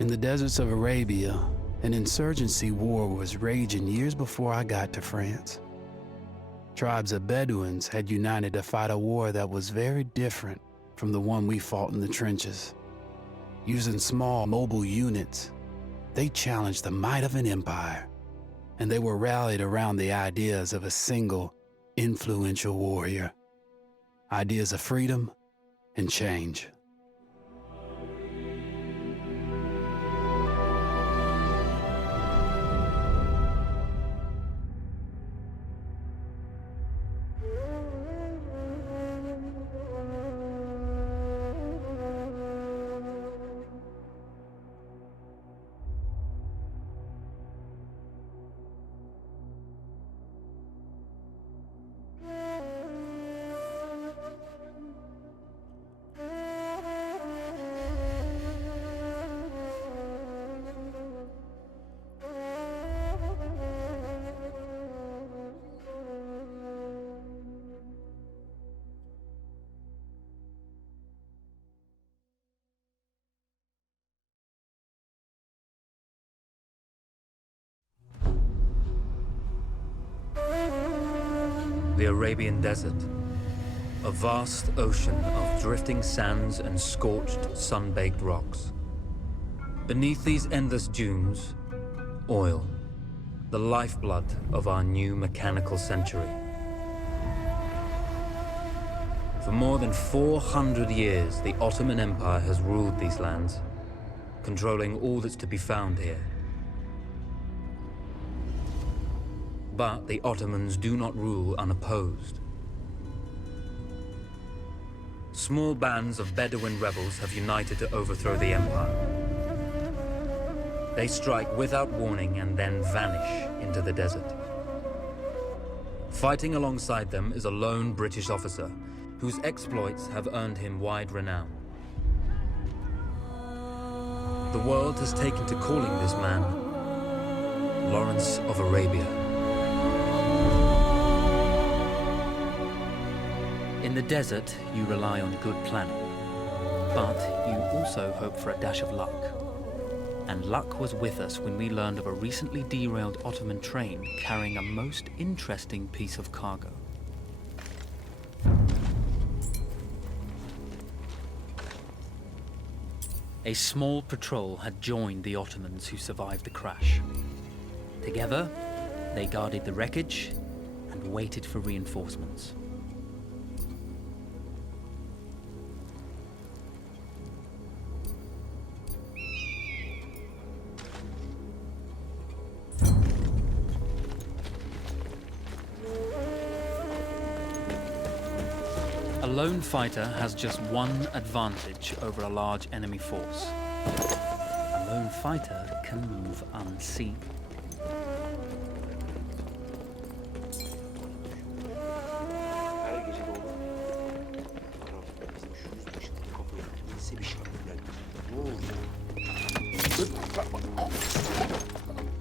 In the deserts of Arabia, an insurgency war was raging years before I got to France. Tribes of Bedouins had united to fight a war that was very different from the one we fought in the trenches. Using small, mobile units, they challenged the might of an empire, and they were rallied around the ideas of a single, influential warrior. Ideas of freedom and change. The Arabian Desert, a vast ocean of drifting sands and scorched, sun-baked rocks. Beneath these endless dunes, oil, the lifeblood of our new mechanical century. For more than 400 years, the Ottoman Empire has ruled these lands, controlling all that's to be found here. But the Ottomans do not rule unopposed. Small bands of Bedouin rebels have united to overthrow the empire. They strike without warning and then vanish into the desert. Fighting alongside them is a lone British officer whose exploits have earned him wide renown. The world has taken to calling this man Lawrence of Arabia. In the desert, you rely on good planning, but you also hope for a dash of luck. And luck was with us when we learned of a recently derailed Ottoman train carrying a most interesting piece of cargo. A small patrol had joined the Ottomans who survived the crash. Together, they guarded the wreckage and waited for reinforcements. A lone fighter has just one advantage over a large enemy force. A lone fighter can move unseen.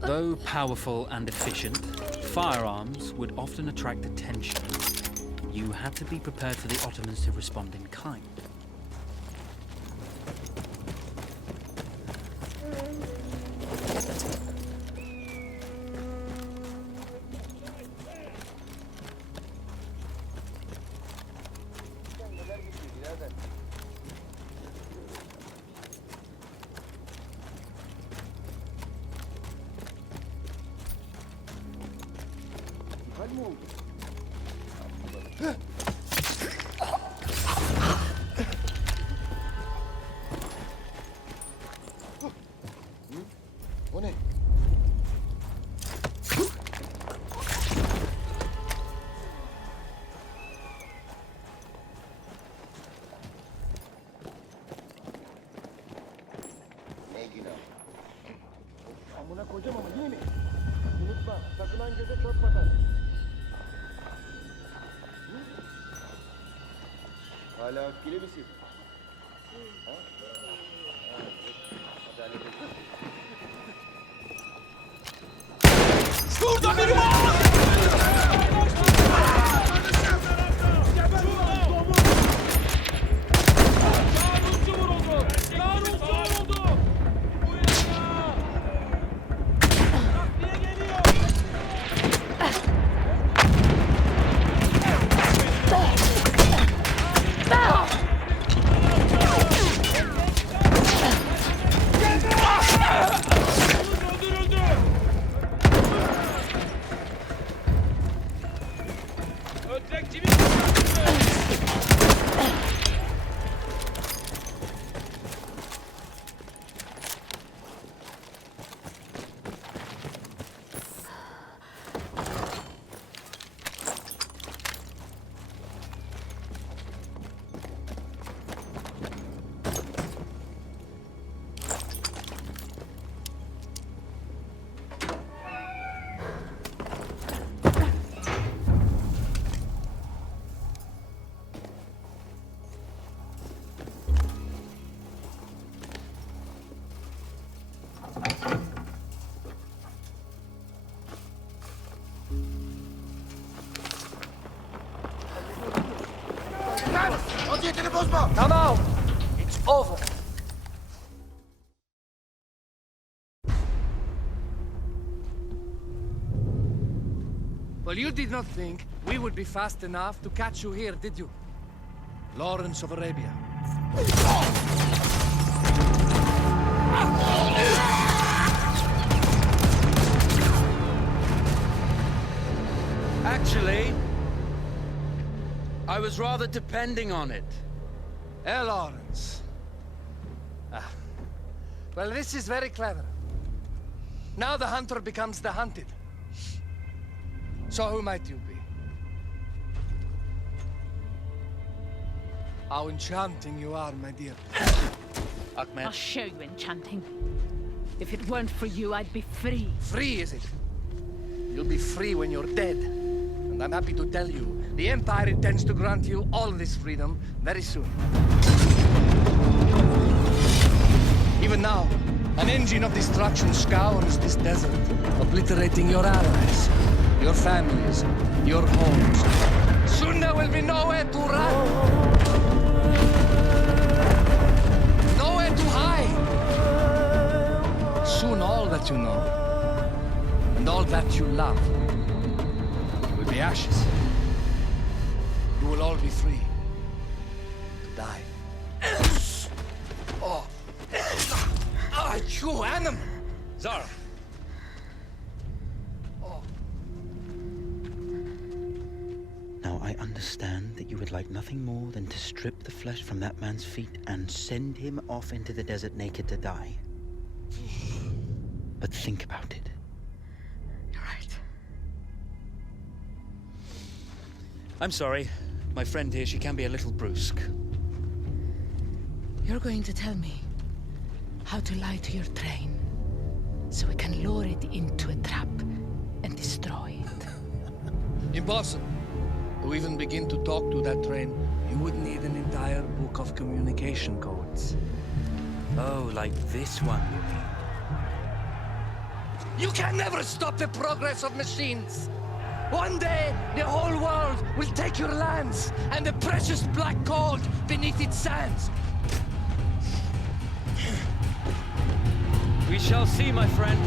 Though powerful and efficient, firearms would often attract attention. You had to be prepared for the Ottomans to respond in kind. Amına koyacağım ama yine mi? Unutma, takılan göze çok batar. Hala öfkeli misin? Ha? Hadi halledelim. Şurada biri var! Kendini bozma! Tamam. It's over. Well, you did not think we would be fast enough to catch you here, did you? Lawrence of Arabia. Actually, I was rather depending on it. Lawrence. Well, this is very clever. Now the hunter becomes the hunted. So who might you be? How enchanting you are, my dear. Ahmed. I'll show you enchanting. If it weren't for you, I'd be free. Free, is it? You'll be free when you're dead. And I'm happy to tell you, the Empire intends to grant you all this freedom very soon. Even now, an engine of destruction scours this desert, obliterating your allies, your families, your homes. Soon there will be nowhere to run. Nowhere to hide. Soon all that you know, and all that you love, will be ashes. You will all be free to die. Oh. Ah, you animal! Zara. Now, I understand that you would like nothing more than to strip the flesh from that man's feet and send him off into the desert naked to die. But think about it. You're right. I'm sorry. My friend here, she can be a little brusque. You're going to tell me how to lie to your train, so we can lure it into a trap and destroy it. Impossible. To even begin to talk to that train, you would need an entire book of communication codes. Oh, like this one, you mean? You can never stop the progress of machines. One day, the whole world will take your lands and the precious black gold beneath its sands. We shall see, my friend.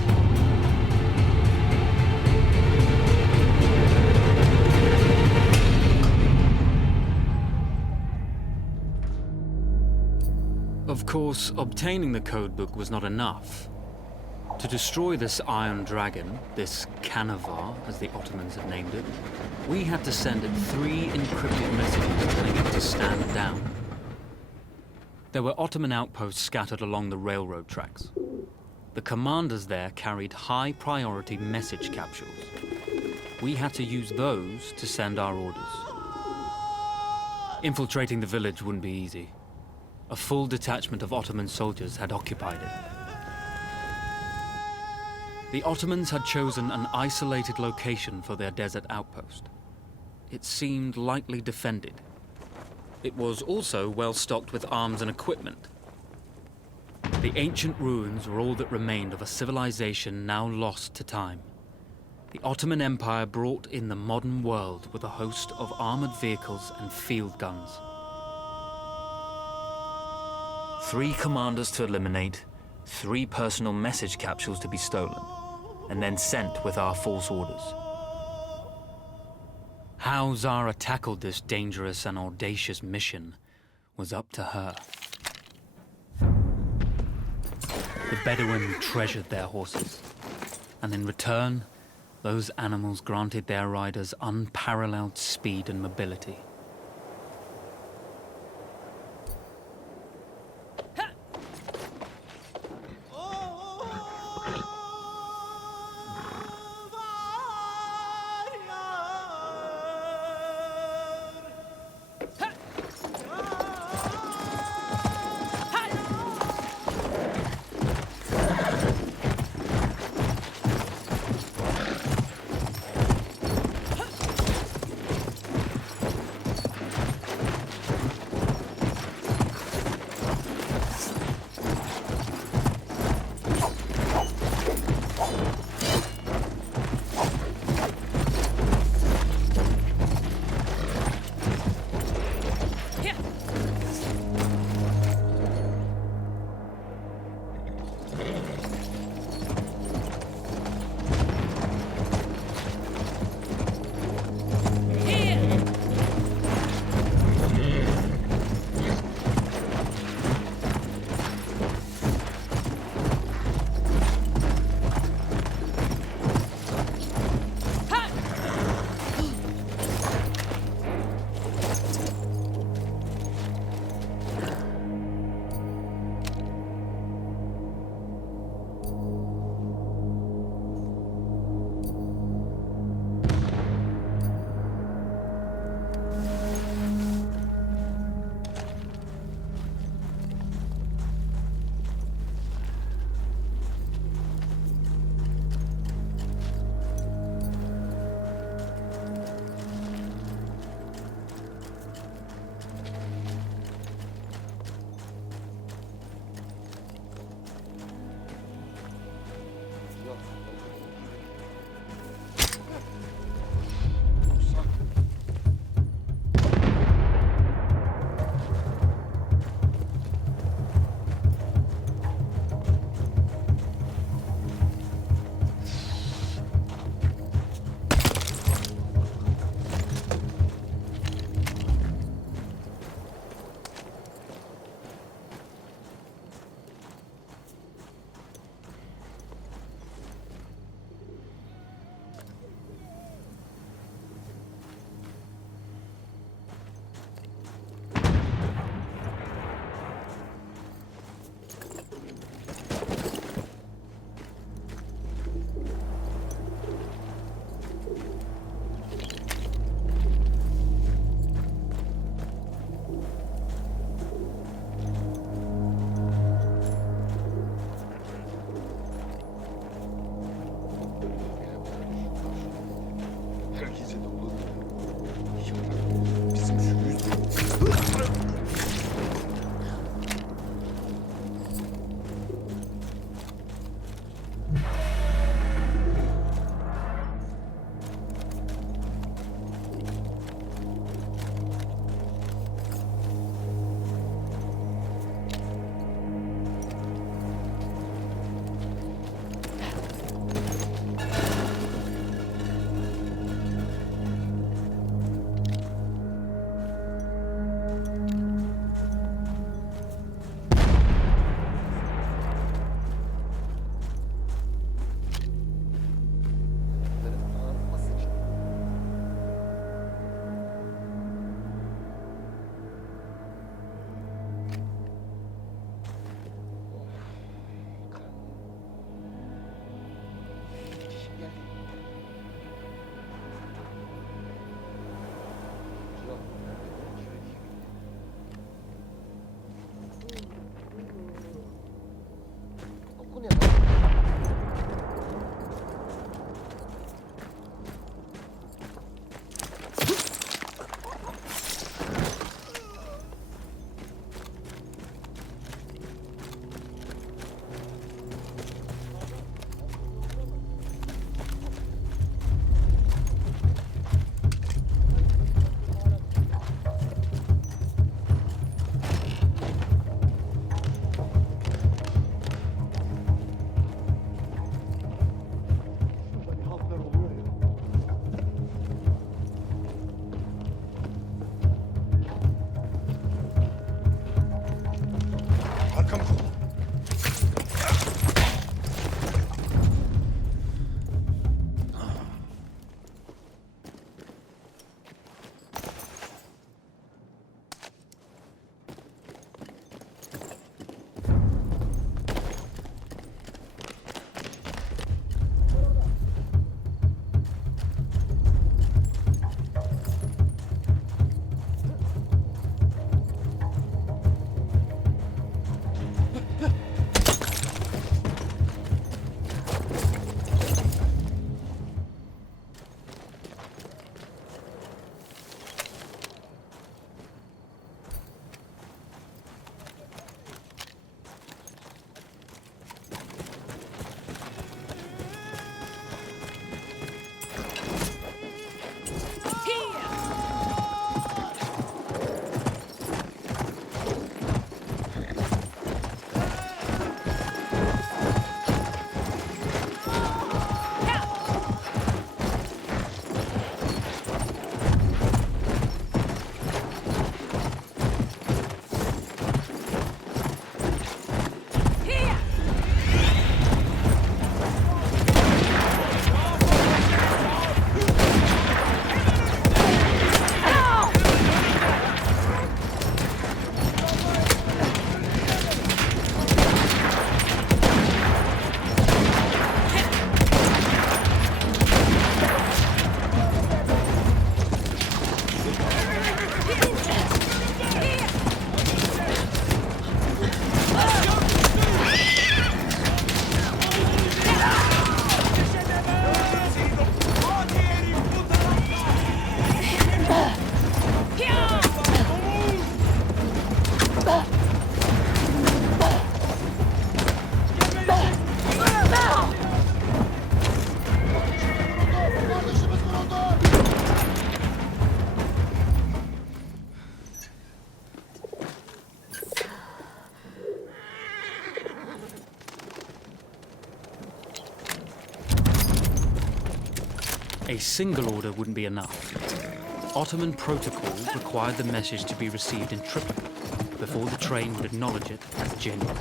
Of course, obtaining the codebook was not enough. To destroy this Iron Dragon, this Canavar, as the Ottomans had named it, we had to send it 3 encrypted messages telling it to stand down. There were Ottoman outposts scattered along the railroad tracks. The commanders there carried high-priority message capsules. We had to use those to send our orders. Infiltrating the village wouldn't be easy. A full detachment of Ottoman soldiers had occupied it. The Ottomans had chosen an isolated location for their desert outpost. It seemed lightly defended. It was also well stocked with arms and equipment. The ancient ruins were all that remained of a civilization now lost to time. The Ottoman Empire brought in the modern world with a host of armored vehicles and field guns. 3 commanders to eliminate, 3 personal message capsules to be stolen, and then sent with our false orders. How Zara tackled this dangerous and audacious mission was up to her. The Bedouin treasured their horses, and in return, those animals granted their riders unparalleled speed and mobility. A single order wouldn't be enough. Ottoman protocol required the message to be received in triplicate before the train would acknowledge it as genuine.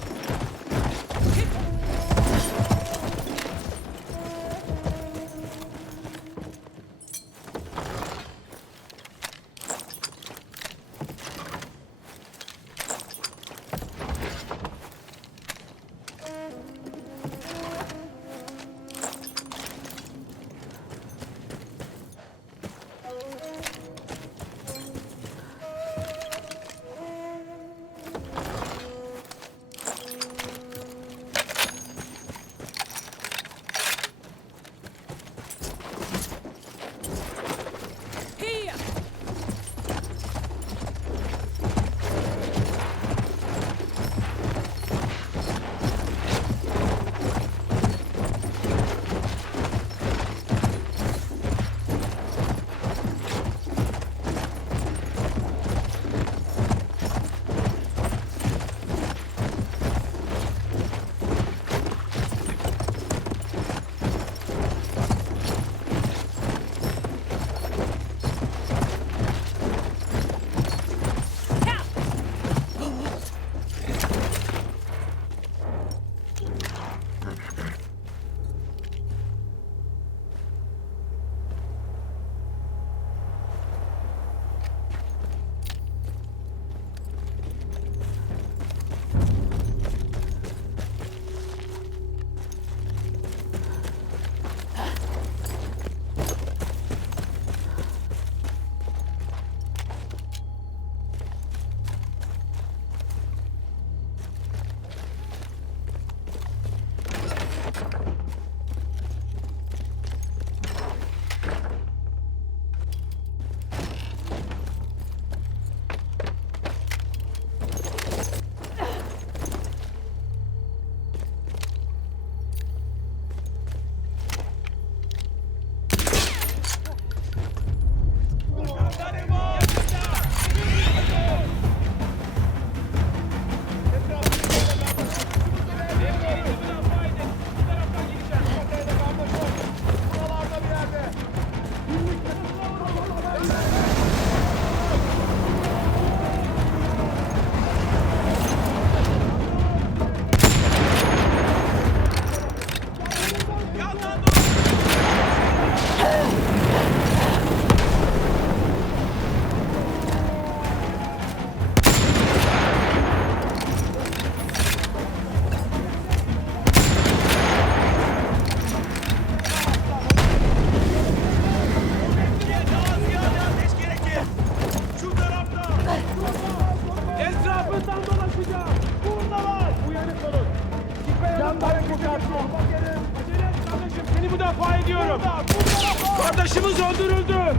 Kardeşimiz öldürüldü.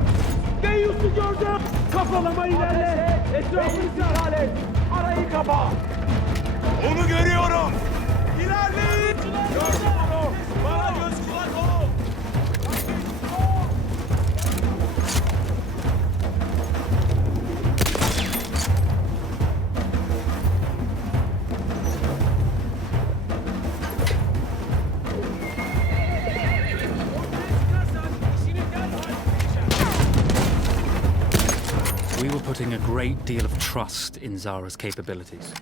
Deyyus'u gördüm. Kafalama ilerle. Etrafını istihal et. Arayı kapa. Onu görüyorum. İlerleyin. Gördüm onu. Bana göz kulak olun. We were putting a great deal of trust in Zara's capabilities,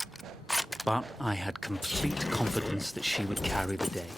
but I had complete confidence that she would carry the day.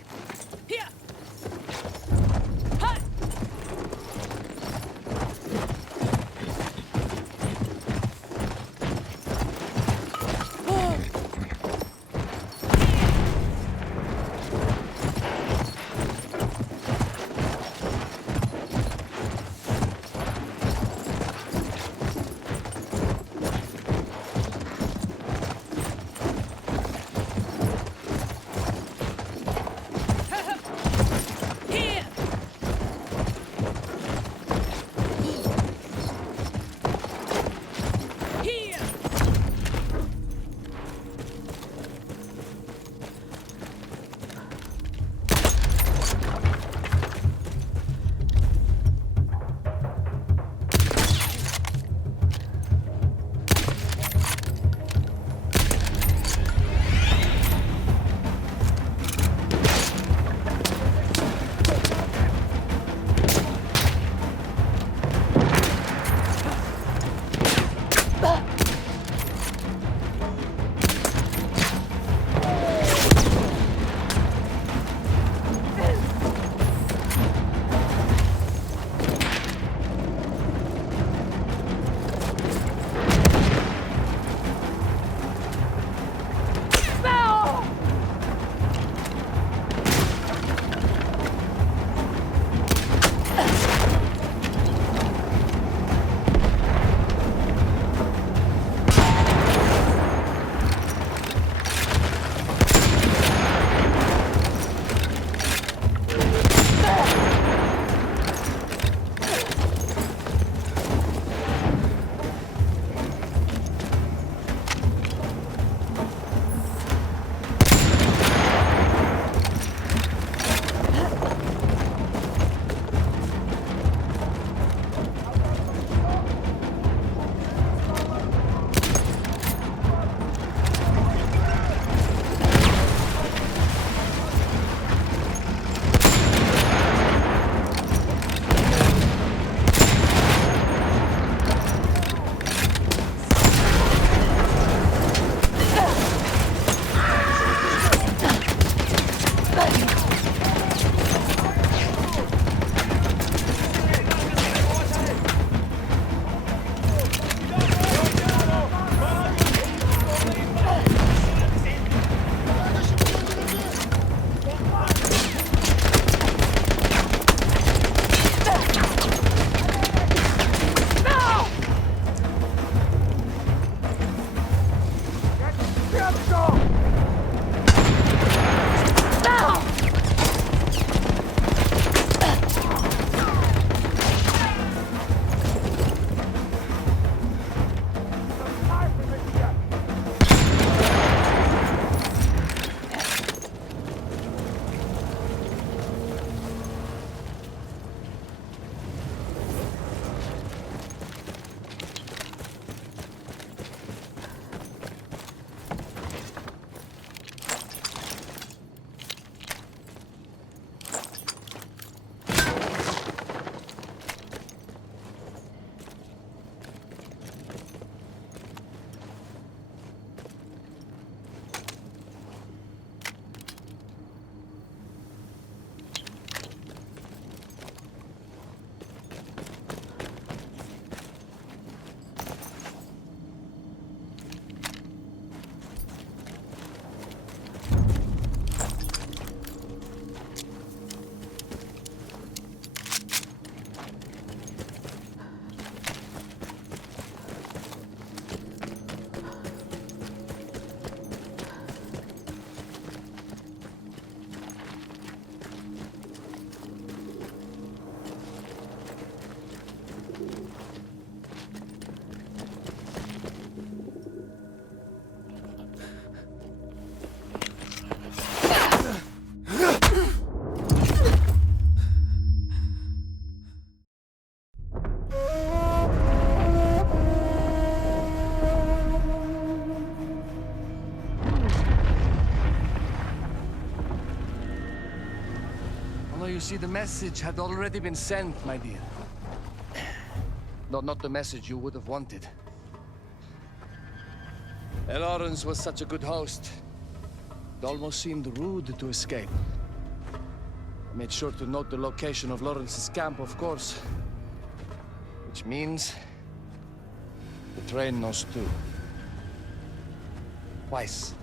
see, the message had already been sent, my dear. No, not the message you would have wanted. Lawrence was such a good host. It almost seemed rude to escape. I made sure to note the location of Lawrence's camp, of course. Which means... the train knows too. Twice,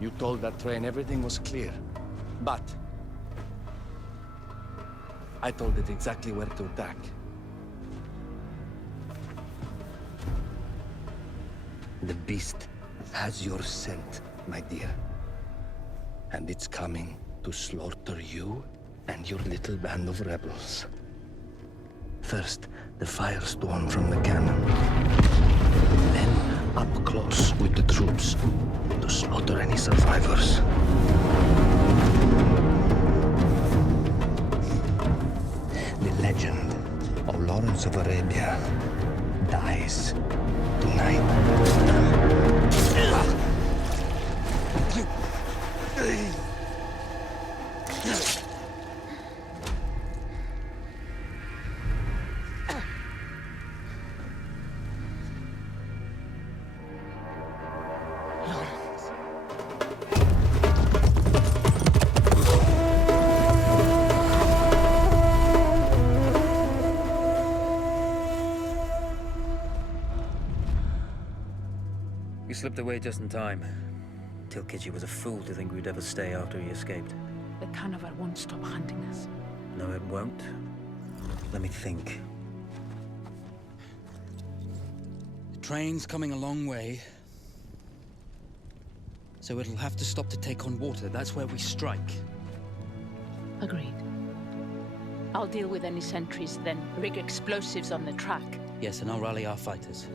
you told that train everything was clear. But... I told it exactly where to attack. The beast has your scent, my dear. And it's coming to slaughter you and your little band of rebels. First, the firestorm from the cannon. Then, up close with the troops to slaughter any survivors. The legend of Lawrence of Arabia dies tonight. You slipped away just in time. Tilkitchi was a fool to think we'd ever stay after he escaped. The Canavar won't stop hunting us. No, it won't. Let me think. The train's coming a long way. So it'll have to stop to take on water. That's where we strike. Agreed. I'll deal with any sentries, then rig explosives on the track. Yes, and I'll rally our fighters.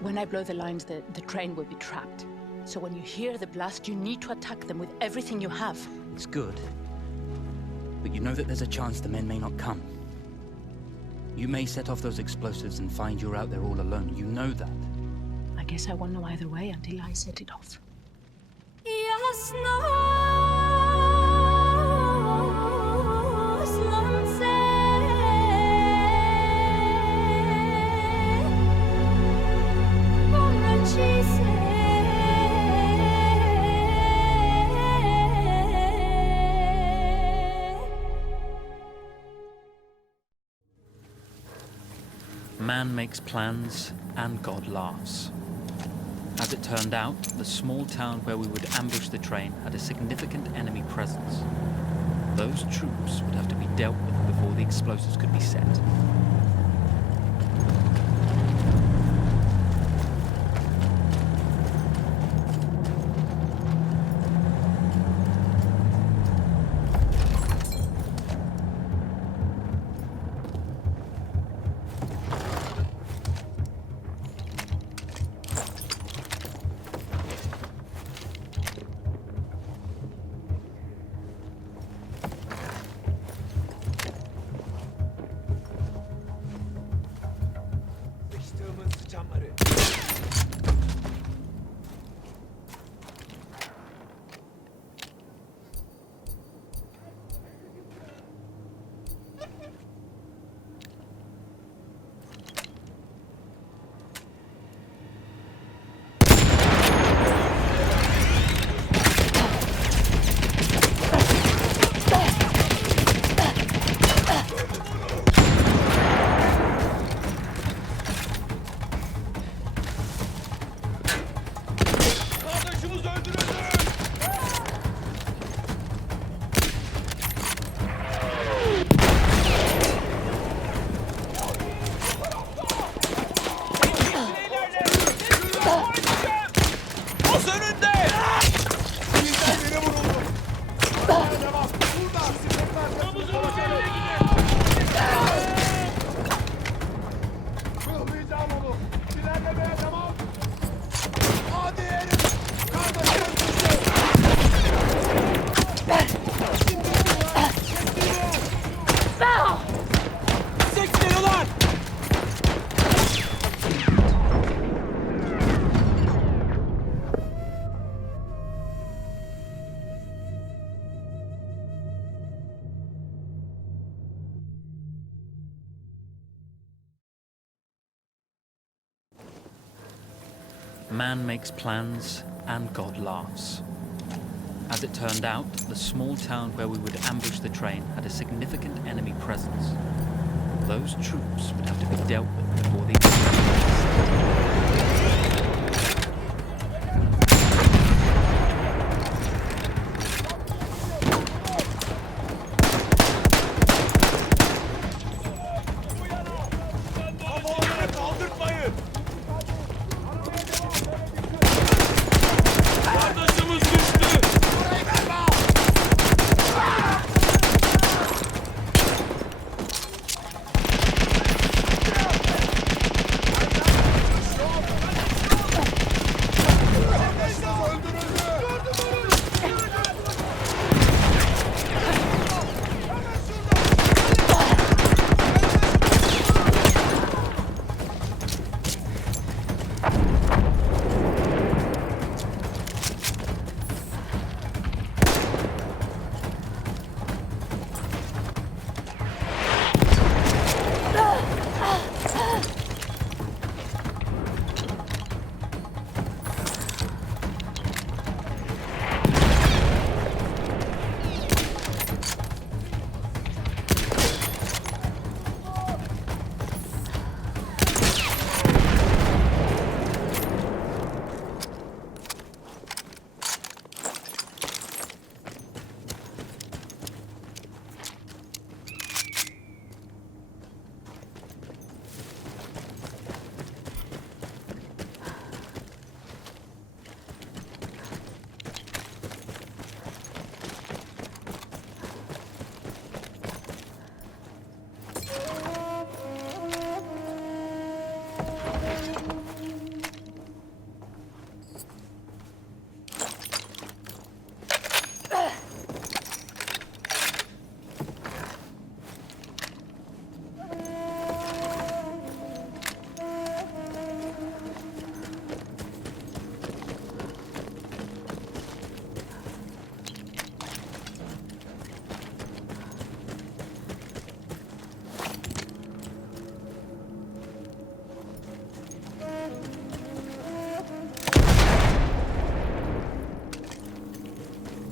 When I blow the lines, the train will be trapped. So when you hear the blast, you need to attack them with everything you have. It's good. But you know that there's a chance the men may not come. You may set off those explosives and find you're out there all alone. You know that. I guess I won't know either way until I set it off. Man makes plans, and God laughs. As it turned out, the small town where we would ambush the train had a significant enemy presence. Those troops would have to be dealt with before the explosives could be set. Man makes plans and God laughs. As it turned out, the small town where we would ambush the train had a significant enemy presence. Those troops would have to be dealt with before the Kafalarını kaldırtmayın. Kardeşimiz düştü.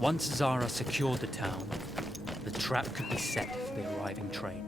Once Zara secured the town, the trap could be set for the arriving train.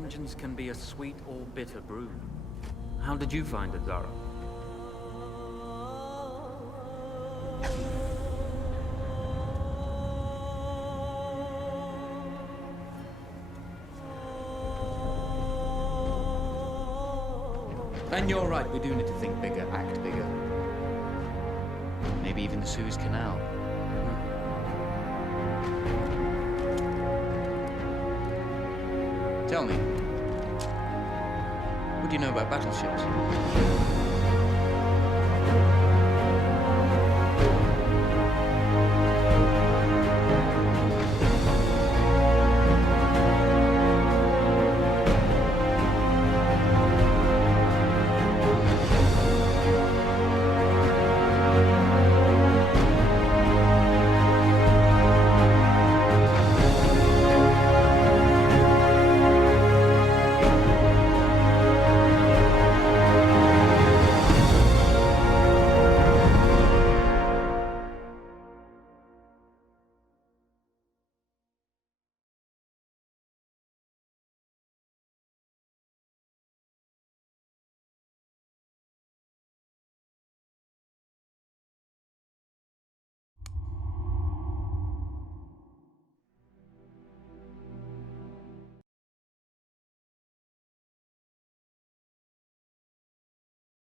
Vengeance can be a sweet or bitter brew. How did you find it, Zara? And you're right, we do need to think bigger, act bigger. Maybe even the Suez Canal. Tell me, what do you know about battleships?